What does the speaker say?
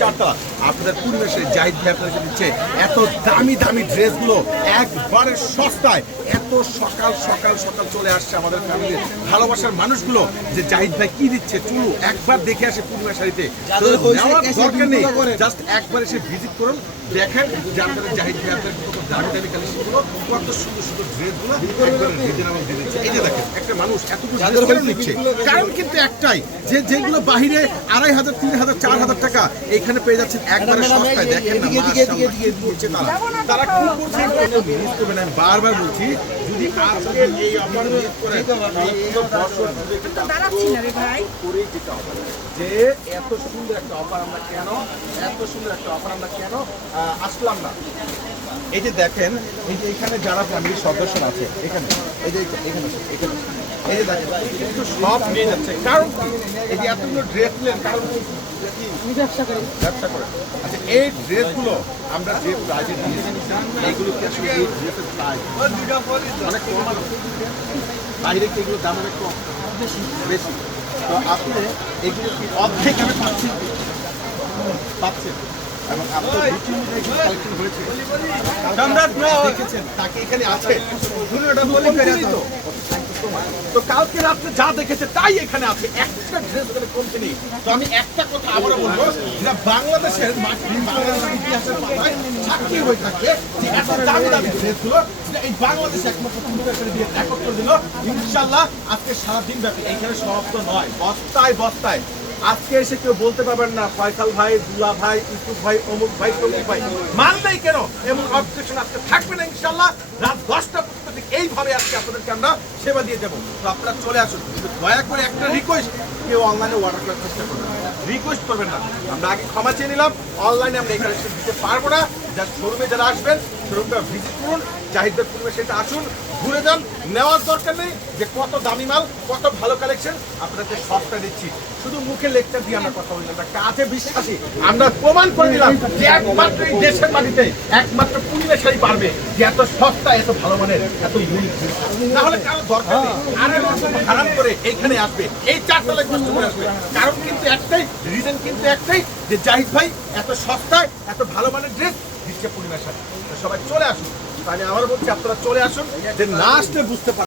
চারতলা আপনাদের পরিবেশে জাহিদ ভাই আপনাদের দিচ্ছে এত দামি দামি ড্রেসগুলো একবারে সস্তায়। এত সকাল সকাল সকাল চলে আসছে আমাদের ফ্যামিলির ভালোবাসার মানুষগুলো যে জাহিদ ভাই কি দিচ্ছে? চলু একবার দেখে আসে পূর্ণিমা শাড়িতে। দরকার নেই জাস্ট একবার এসে ভিজিট করুন দেখেন যে আপনাদের জাহিদ ভাই আপনাদের কত দামি দামি কালেকশনগুলো কত সুন্দর সুন্দর ড্রেসগুলো একবার রিজনেবল দিয়ে দিচ্ছে। এই যে দেখেন একটা মানুষ হয়েছে নিচ্ছে? কারণ কিন্তু একটাই যে যেগুলো বাহিরে আড়াই হাজার তিন হাজার চার হাজার টাকা এখানে পেয়ে যাচ্ছেন একবারে সস্তায়। দেখেন না মাশাআল্লাহ, তারা কি করছে মিস করবেন আমি বারবার বলছি যদি আজকে এই অফার মিস করেন তাহলে পুরো বছর জুড়ে কিন্তু তো দাঁড়াচ্ছি না রে ভাই। করেই যেতে হবে। যে এত সুন্দর একটা অফার আমরা কেন এত সুন্দর একটা অফার আমরা কেন আসলাম না। এই যে দেখেন এই যে এখানে যারা ফ্যামিলির সদস্য আছে এখানে এই যে এখানে এখানে। কিন্তু সব নিয়ে যাচ্ছে। কারণ এই যে এতগুলো ড্রেস নিলেন কারণ ব্যবসা করি। ব্যবসা করেন আচ্ছা এই ড্রেসগুলো আমরা যে প্রাইজে দিয়েছি এইগুলো কি আসলে এই ড্রেসের প্রাইস অনেক কম বাইরে কি এগুলো দাম অনেক কম? বেশি। তো আপনি এগুলো কি অর্ধেক আমি পাচ্ছি পাচ্ছেন। এবং আপনার রুচি অনুযায়ী কালেকশন হয়েছে। সম্রাট দেখেছেন তাকে এখানে আছে। তো। তো কালকে রাত্রে যা দেখেছে তাই এখানে আছে। একটা ড্রেস কমছে নেই। তো আমি একটা কথা আবারও বলব যে বাংলাদেশের হয়ে যে এত দামি দামি ড্রেসগুলো এই বাংলাদেশ একমাত্র করে দিয়ে করে দিল। ইনশাল্লাহ আজকে সারাদিন ব্যাপী এইখানে সমাপ্ত নয়, বস্তায় বস্তায়। আজকে এসে কেউ বলতে পারবেন না, ফয়সাল ভাই, দুলা ভাই, ইউসুফ ভাই, অমুক ভাই, তমুক ভাই। মানলেই কেন? এমন অবজেকশন আজকে থাকবে না ইনশাল্লাহ রাত দশটা পর্যন্ত এইভাবে আজকে আপনাদেরকে আমরা সেবা দিয়ে যাব তো আপনারা চলে আসুন। কিন্তু দয়া করে একটা রিকোয়েস্ট কেউ অনলাইনে অর্ডার করার চেষ্টা করবেন রিকোয়েস্ট করবেন না। আমরা আগে ক্ষমা চেয়ে নিলাম। অনলাইনে আমরা এই কালেকশন দিতে পারব না। যার শোরুমে যারা আসবেন শোরুমটা ভিজিট করুন, চাহিদার পূর্বে সেটা আসুন, ঘুরে যান। নেওয়ার দরকার নেই যে কত দামি মাল, কত ভালো কালেকশন আপনাদের সবটা দিচ্ছি। শুধু মুখে লেকচার দিয়ে আমরা কথা বললাম না। কাছে বিশ্বাসী। আমরা প্রমাণ করে দিলাম যে একমাত্র এই দেশের মাটিতে, একমাত্র শাড়ি পারবে যে এত সস্তা এত ভালো মানের এত ইউনিক তাহলে কারও দরকার নেই। আরে হারাম করে এইখানে আসবে। এই চারতলায় কষ্ট করে আসবে। কারণ কিন্তু একটাই রিজন কিন্তু একটাই যে জাহিদ ভাই এত সস্তায় এত ভালো মানের ড্রেস দিচ্ছে পূর্ণিমার সাথে। সবাই চলে আসুন। তাহলে আবার বলছি আপনারা চলে আসুন যে না আসলে বুঝতে পারবেন।